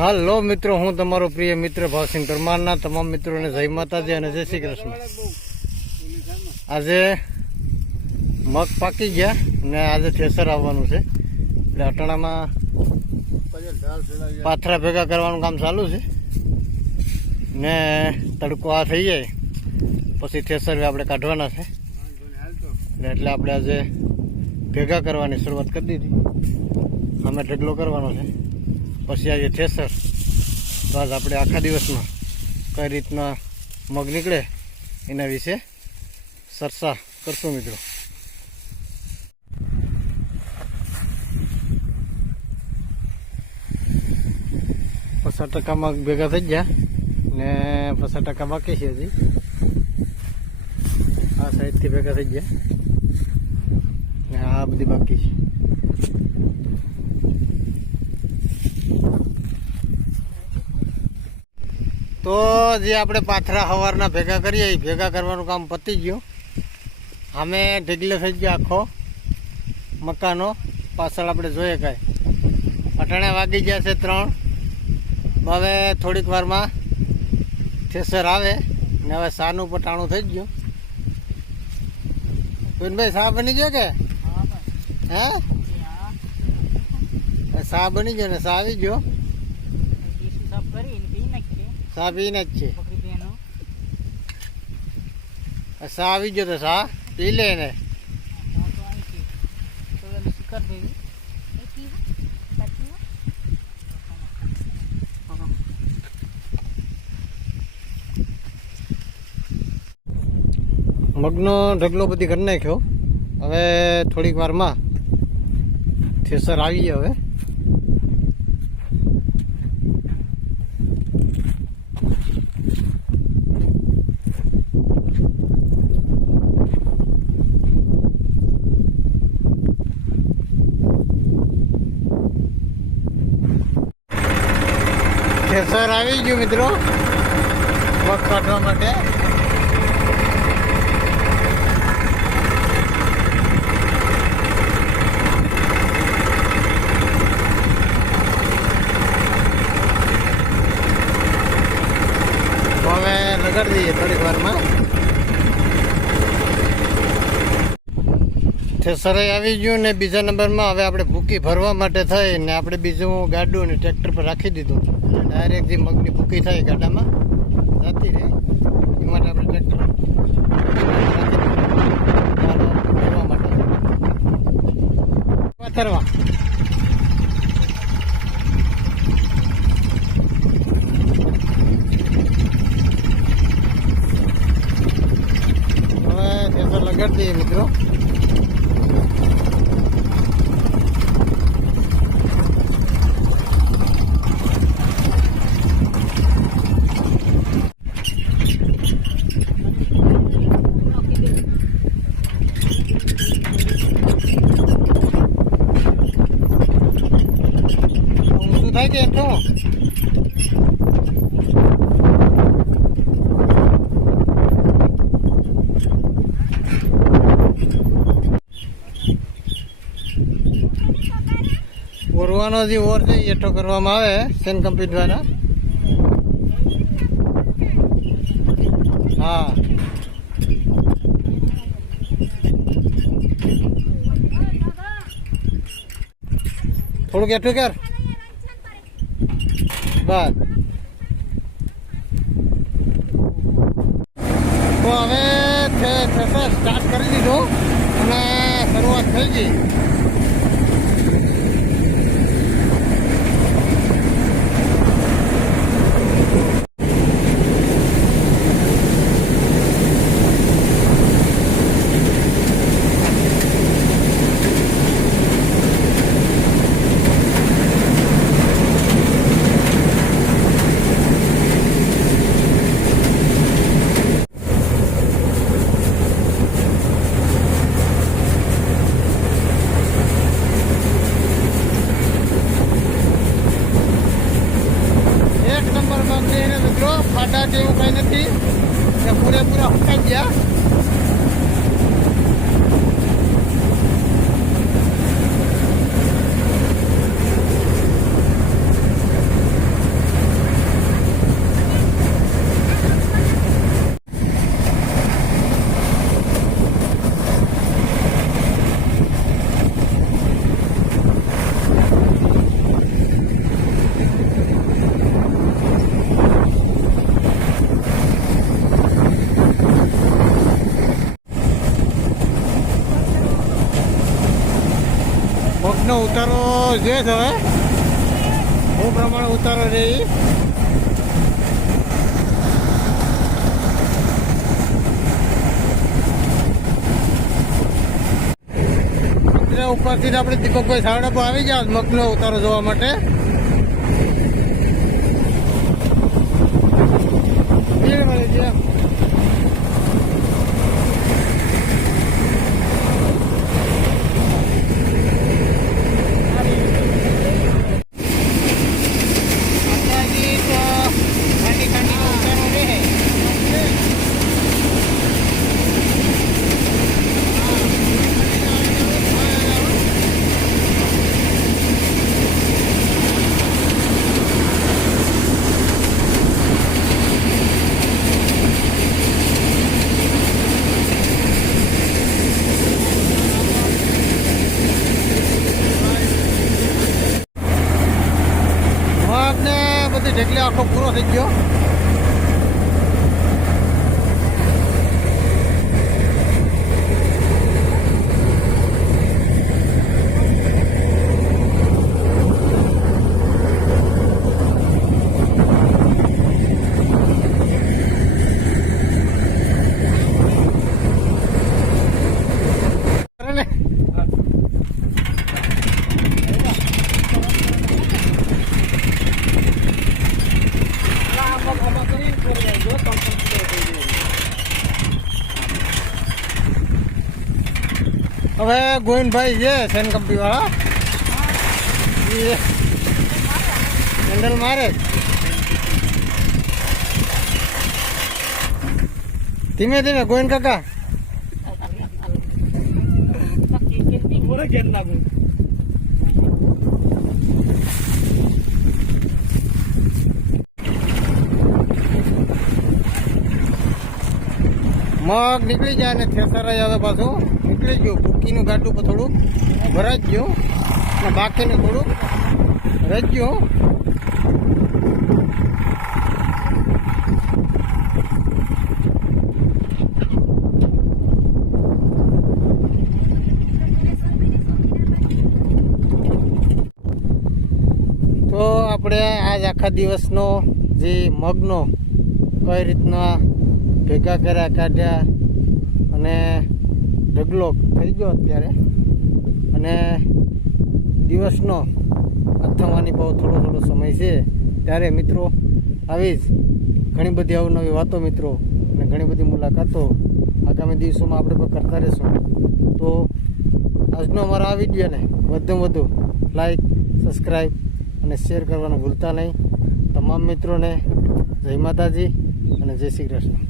હાલો મિત્રો, હું તમારો પ્રિય મિત્ર ભાવસિંહ પરમારના તમામ મિત્રોને જય માતાજી અને જય શ્રી કૃષ્ણ. આજે મગ પાકી ગયા ને આજે થેસર આવવાનું છે. એટલે અટાણામાં પાથરા ભેગા કરવાનું કામ ચાલુ છે. ને તડકો આ થઈ જાય. પછી થેસર આપણે કાઢવાના છે. એટલે આપણે આજે ભેગા કરવાની શરૂઆત કરી દીધી. અમે ઢગલો કરવાનો છે. પછી આજે થેસર. તો આજ આપણે આખા દિવસમાં કઈ રીતના મગ નીકળે એના વિશે ચર્ચા કરશું મિત્રો. પચાસ ટકા મગ ભેગા થઈ ગયા ને પચાસ ટકા બાકી છે હજી. આ સાઈડથી ભેગા થઈ ગયા. ને આ બધી બાકી છે. તો જે આપણે પાથરા સવારના ભેગા કરીએ એ ભેગા કરવાનું કામ પતી ગયું. અમે ઢીગલો થઈ ગયો આખો મકાનો. પાછળ આપણે જોઈએ કાંઈ. અટાણે વાગી ગયા છે ત્રણ. હવે થોડીક વારમાં થેસર આવે ને હવે સાનું પટાણું થઈ ગયું. ભાઈ સા બની ગયો કે? હે સા બની ગયો ને સા આવી ગયો. સા પીને જ છે. સા આવી ગયો તો સા પી લે ને મગનો ઢગલો બધી કરી નાખ્યો. હવે થોડીક વારમાં થેસર આવી ગયો હવે. થેસર આવી ગયું મિત્રો. મગ કાઢવા માટે. હવે લગાડી દઈએ થોડીક વારમાં. થેસરે આવી ગયું ને બીજા નંબરમાં હવે આપણે ભૂકી ભરવા માટે થઈ ને આપણે બીજું ગાડું ને ટ્રેક્ટર પર રાખી દીધું. અને ડાયરેક્ટ જે મગની ભૂકી થાય ગાડામાં જતી રહે. એ માટે આપણે ટ્રેક્ટર પાથરવા હવે થેસર લગાડી દઈએ મિત્રો થાય ઓરવાનો જે ઓર છે એટલો કરવામાં આવે, સેન કંપની દ્વારા હા. થોડુંક એઠું કર. બસ તો હવે થેસર સ્ટાર્ટ કરી દીધું અને શરૂઆત થઈ ગઈ. kanya? આજનો ઉતારો જે છે હું પ્રમાણે ઉતારો રહી આપણે ઉપરથી આપણે દીપકભાઈ સાડા પર આવી ગયા મગનો ઉતારો જોવા માટે ભીડ મળી છે અત્યારથી તો ઠંડી ઠંડીનો ઉતારો રહે મગને બધી ઢેકલી આખો પૂરો થઈ ગયો અરે ને. હવે ગોવિંદભાઈ છે સેન કંપનીવાળા. હેન્ડલ મારે. ધીમે ધીમે, ગોવિંદ કાકા. મગ નીકળી જાય ને થેસર હવે પાછું. નીકળી ગયું. ભૂકીનું ગાડું પર થોડુંક ભરાઈ ગયું અને બાકીને થોડુંક રહી ગયું તો આપણે આજ આખા દિવસનો જે મગનો કઈ રીતના ભેગા કર્યા, કાઢ્યા અને ઢગલો થઈ ગયો અત્યારે. અને દિવસનો અથવાની બહુ થોડો થોડો સમય છે. ત્યારે મિત્રો આવી જ ઘણી બધી અવનવી વાતો મિત્રો અને ઘણી બધી મુલાકાતો આગામી દિવસોમાં આપણે પણ કરતા રહીશું. તો આજનો અમારો આ વિડીયોને વધુમાં વધુ લાઈક સબસ્ક્રાઈબ અને શેર કરવાનું ભૂલતા નહીં. તમામ મિત્રોને જય માતાજી અને જય શ્રી કૃષ્ણ.